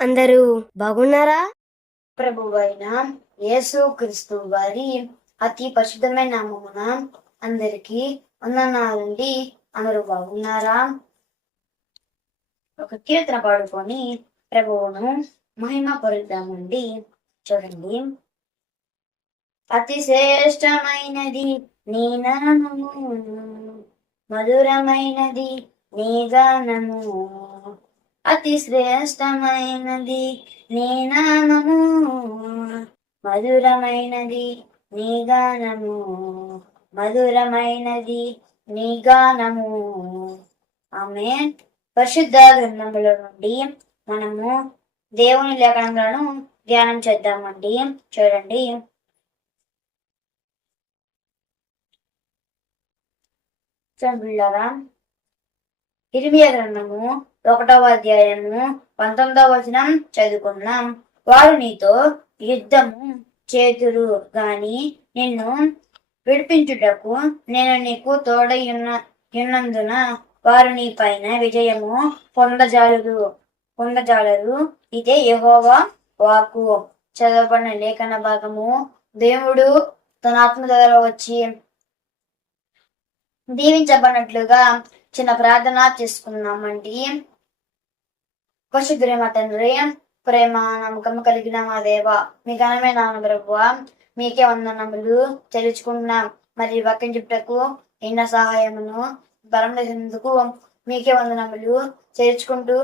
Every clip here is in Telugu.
అందరూ బాగున్నారా? ప్రభువైన యేసు క్రీస్తు వారి అతి పరిశుద్ధమైన నామమున అందరికి వందనాలండి. అందరూ బాగున్నారా? ఒక కీర్తన పాడుకొని ప్రభువును మహిమ పరుద్దామండి చూడండి. అతి శ్రేష్టమైనది నీ నామము మధురమైనది నీ గానము. అతి శ్రేష్టమైనది నీ నామము. మధురమైనది నీ గానము. మధురమైనది నీ గానము. ఆమె పరిశుద్ధ గ్రంథముల నుండి మనము దేవుని లేఖనములను ధ్యానం చేద్దామండి. చూడండి. చంద్రులారా ఇరిమియా గ్రంథము ఒకటవ అధ్యాయము పంతొమ్మిదవ వచనం చదువుకున్నాం వారు నీతో యుద్ధము చేతురు గాని నిన్ను విడిపించుటకు నేను నీకు తోడయున్న ఉన్నందున వారు నీ పైన విజయము పొందజాలరు. పొందజాలరు. ఇదే యహోవా వాకు చదవబడిన లేఖన భాగము దేవుడు తన ఆత్మ ద్వారా వచ్చి దీవించబడినట్లుగా చిన్న ప్రార్థన చేసుకున్నామండి. పశుద్రేమ తండ్రి ప్రేమ నమ్మకం కలిగిన మా దేవ మీ ఘనమైన నామ ప్రభువ మీకే వందనములు తెలుసుకుంటున్నాం మరి వాక్యం చెప్పుటకు ఎన్న సహాయమును బలం లేసినందుకు మీకే వందనములు చేర్చుకుంటూ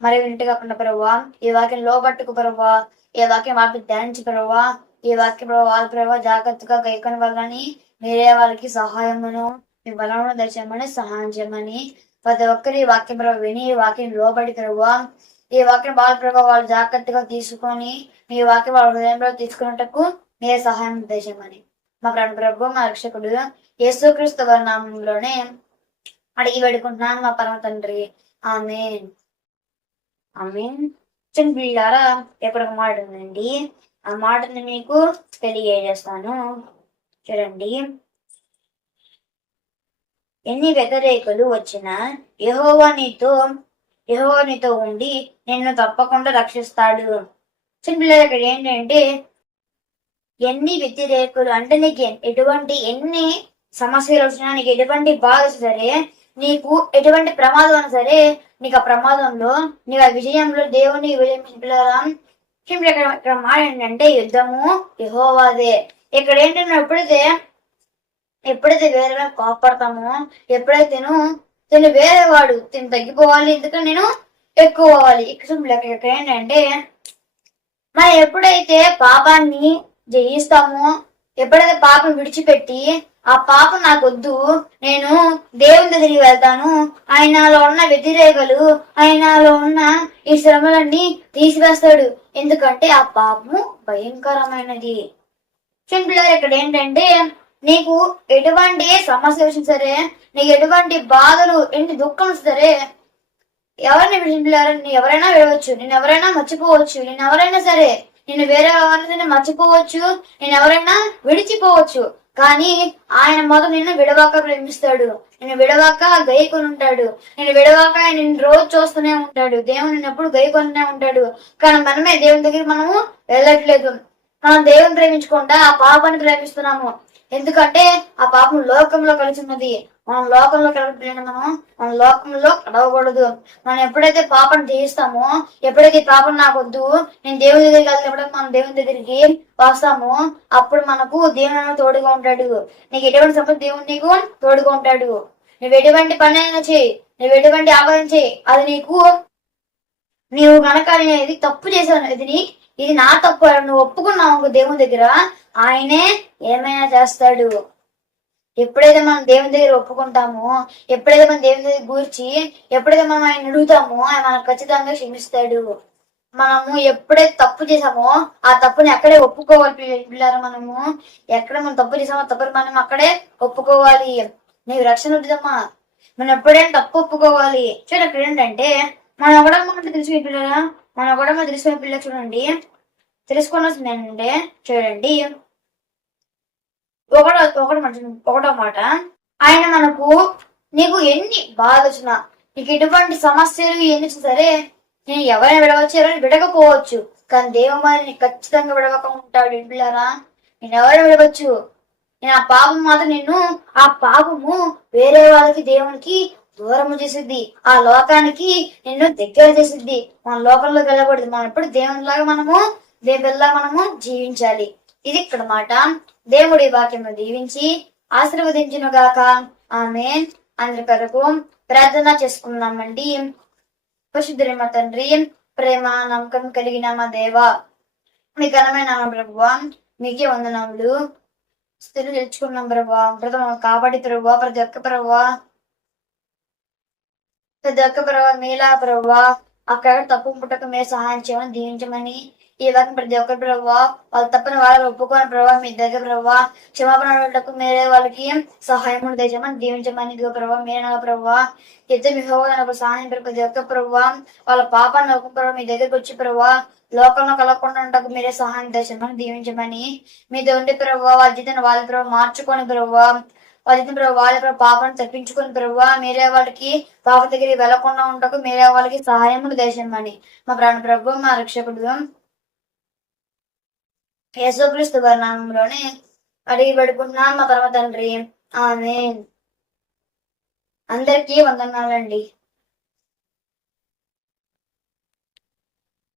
మరి వింటు కాకుండా ఈ వాక్యం లోబట్టుకు ప్రభువా ఈ వాక్యం వాళ్ళకి ధ్యానించి ప్రభువా ఈ వాక్యం ప్రభావ వాళ్ళ ప్రభావ జాగ్రత్తగా గైకొని వాళ్ళని మీరే వాళ్ళకి సహాయమును మీ బలమును దర్శనమని సహాయం చేయమని ప్రతి ఒక్కరి ఈ వాక్యం ప్రభావ విని ఈ వాక్యం లోబడి ప్రభావ ఈ వాక్యం బాల ప్రభావ వాళ్ళు జాగ్రత్తగా తీసుకొని మీ వాక్యం వాళ్ళ హృదయంలో తీసుకున్నట్టుకు మీరే సహాయం దయచేయమని మా ప్రాణ ప్రభు మా రక్షకుడు యేసుక్రీస్తు వారి నామంలోనే అడిగి పెడుకుంటున్నాను మా పరమ తండ్రి. ఆమె ఆమె చిన్న బిళ్ళారా ఎక్కడ ఒక మాట ఉందండి ఆ మాటని మీకు తెలియజేస్తాను. చూడండి. ఎన్ని వ్యతిరేకులు వచ్చినా యెహోవా నీతో నీతో ఉండి నిన్ను తప్పకుండా రక్షిస్తాడు. సింపుల్ ఇక్కడ ఏంటంటే ఎన్ని వ్యతిరేకులు అంటే నీకు ఎటువంటి ఎన్ని సమస్యలు వచ్చినా నీకు ఎటువంటి బాధ సరే నీకు ఎటువంటి ప్రమాదం అయినా సరే నీకు ఆ ప్రమాదంలో నీకు ఆ విజయంలో దేవుని విజయం పిల్లరా? ఇక్కడ ఇక్కడ మాట ఏంటంటే యుద్ధము యహోవాదే. ఇక్కడ ఏంటంటే ఎప్పుడైతే ఎప్పుడైతే వేరే మేము కోపడతామో ఎప్పుడైతేను తిను వేరే వాడు తిను తగ్గిపోవాలి ఎందుకంటే నేను ఎక్కువ అవ్వాలి. ఇక్కడ ఇక్కడ ఇక్కడ ఏంటంటే మనం ఎప్పుడైతే పాపాన్ని జయిస్తామో ఎప్పుడైతే పాపం విడిచిపెట్టి ఆ పాపం నాకు వద్దు నేను దేవుని దగ్గరికి వెళ్తాను ఆయనలో ఉన్న వ్యతిరేకలు ఆయనలో ఉన్న ఈ శ్రమలన్నీ తీసివేస్తాడు. ఎందుకంటే ఆ పాపము భయంకరమైనది. సింపుల్ ఇక్కడ ఏంటంటే నీకు ఎటువంటి సమస్య వచ్చినా సరే నీకు ఎటువంటి బాధలు ఎన్ని దుఃఖం సరే ఎవరిని విడిపించారని నేను ఎవరైనా విడవచ్చు. నేను ఎవరైనా మర్చిపోవచ్చు. నేను ఎవరైనా సరే నేను వేరే ఎవరైనా మర్చిపోవచ్చు. నేను ఎవరైనా విడిచిపోవచ్చు. కానీ ఆయన మొదలు నిన్ను విడవాక ప్రేమిస్తాడు. నేను విడవాక గైకొని ఉంటాడు. నేను విడవాక ఆయన నిన్ను రోజు చూస్తూనే ఉంటాడు. దేవుని ఎప్పుడు గైకొనే ఉంటాడు. కానీ మనమే దేవుని దగ్గర మనము వెళ్ళట్లేదు. మనం దేవుని ప్రేమించకుండా ఆ పాపాన్ని ప్రేమిస్తున్నాము. ఎందుకంటే ఆ పాపం లోకంలో కలిసి ఉన్నది మనం లోకంలో కలగట్లేదు మనం లోకంలో కలవకూడదు మనం ఎప్పుడైతే పాపం జయిస్తామో ఎప్పుడైతే పాపం నాకు వద్దు నేను దేవుని దగ్గరికి వెళ్తే ఎప్పుడైతే మనం దేవుని దగ్గరికి వస్తామో అప్పుడు మనకు దేవుని తోడుగా ఉంటాడు. నీకు ఎటువంటి సమస్య దేవుడు నీకు తోడుగా ఉంటాడు. నువ్వు ఎటువంటి పని అయినా చేయి నువ్వు ఎటువంటి ఆపదన చేయి అది నీకు నీవు కనుక అనేది తప్పు చేశాను ఇది నీ ఇది నా తప్పు నువ్వు ఒప్పుకున్నావు దేవుని దగ్గర ఆయనే ఏమైనా చేస్తాడు. ఎప్పుడైతే మనం దేవుని దగ్గర ఒప్పుకుంటామో ఎప్పుడైతే మనం దేవుని దగ్గర గూర్చి ఎప్పుడైతే మనం ఆయన అడుగుతామో ఆయన మనకు ఖచ్చితంగా క్షమిస్తాడు. మనము ఎప్పుడైతే తప్పు చేసామో ఆ తప్పుని అక్కడే ఒప్పుకోవాలి పిల్ల- పిల్లారా మనము. ఎక్కడ మనం తప్పు చేసామో తప్పుని మనం అక్కడే ఒప్పుకోవాలి. నీకు రక్షణ ఉంటుందమ్మా మనం ఎప్పుడైనా తప్పు ఒప్పుకోవాలి. చూడండి ఏంటంటే మనం ఒకటే మాట తెలుసుకునే పిల్లరా? మనం కూడా మనం తెలుసుకునే పిల్లలు చూడండి. తెలుసుకోవాల్సింది ఏంటంటే చూడండి. ఒకటో ఒకటి మాట ఒకటో మాట. ఆయన మనకు నీకు ఎన్ని బాధ వచ్చినా నీకు ఎటువంటి సమస్యలు ఎన్ని సరే నేను ఎవరైనా విడవచ్చు ఎవరైనా విడకపోవచ్చు కానీ దేవుమారిని ఖచ్చితంగా విడవక ఉంటాడు ఇంట్లారా నేను ఎవరైనా విడవచ్చు? నేను ఆ పాపం మాత్రం నిన్ను ఆ పాపము వేరే వాళ్ళకి దేవునికి దూరము చేసిద్ది. ఆ లోకానికి నిన్ను దగ్గర చేసిద్ది. మన లోకంలో వెళ్ళకూడదు. మనం ఎప్పుడు దేవునిలాగా మనము దేవుల్లా మనము జీవించాలి. ఇది ఇక్కడ మాట. దేవుడి వాక్యము దీవించి ఆశీర్వదించును గాక ఆమె అందరి కొరకు ప్రార్థన చేసుకున్నామండి పశుద్రేమ మా తండ్రి ప్రేమ నమ్మకం కలిగిన మా దేవ మీ ఘనమైన నామ ప్రభువా మీకే వందనములు. స్థిరం తెలుసుకున్నాం ప్రభా ప్రతి కాపాడి ప్రభా ప్రతి ఒక్క ప్రభా ప్రతి ఒక్క ప్రభా మీలా ప్రభా అక్కడ తప్పు పుట్టక మీరు సహాయం చేయమని దీవించమని ఈ వాక్యం ప్రతి ఒక్కరు ప్రభావ వాళ్ళు తప్పని వాళ్ళు ఒప్పుకొని ప్రభావ మీ దగ్గర ప్రభావ క్షమాపణ మీరే వాళ్ళకి సహాయం దయచేయమని దీవించమని ఇదిగో ప్రభావ మీరే ప్రభావ ఇద్దరు మీ హోదా సహాయం ప్రతి ఒక్క ప్రభావ వాళ్ళ పాపాన్ని ఒక్క ప్రభావ మీ దగ్గరకు వచ్చి ప్రభావ లోకంలో కలగకుండా ఉండకు మీరే సహాయం దయచేయమని దీవించమని. మీ ఉండి ప్రభావ వాళ్ళ జీతాన్ని వాళ్ళ ప్రభావ మార్చుకొని ప్రభావ వాళ్ళ ప్రభు వాళ్ళ ప్రభావ తప్పించుకుని తప్పించుకొని మీరే వాళ్ళకి పాప దగ్గరికి వెళ్ళకుండా ఉండకు మీరే వాళ్ళకి సహాయం దేశమని మా ప్రాణ ప్రభు మా రక్షకుడు యేసుక్రీస్తు వారి అడిగి పెడుకుంటున్నాను మా పరమ తండ్రి. ఆమె అందరికీ వందనాలండి.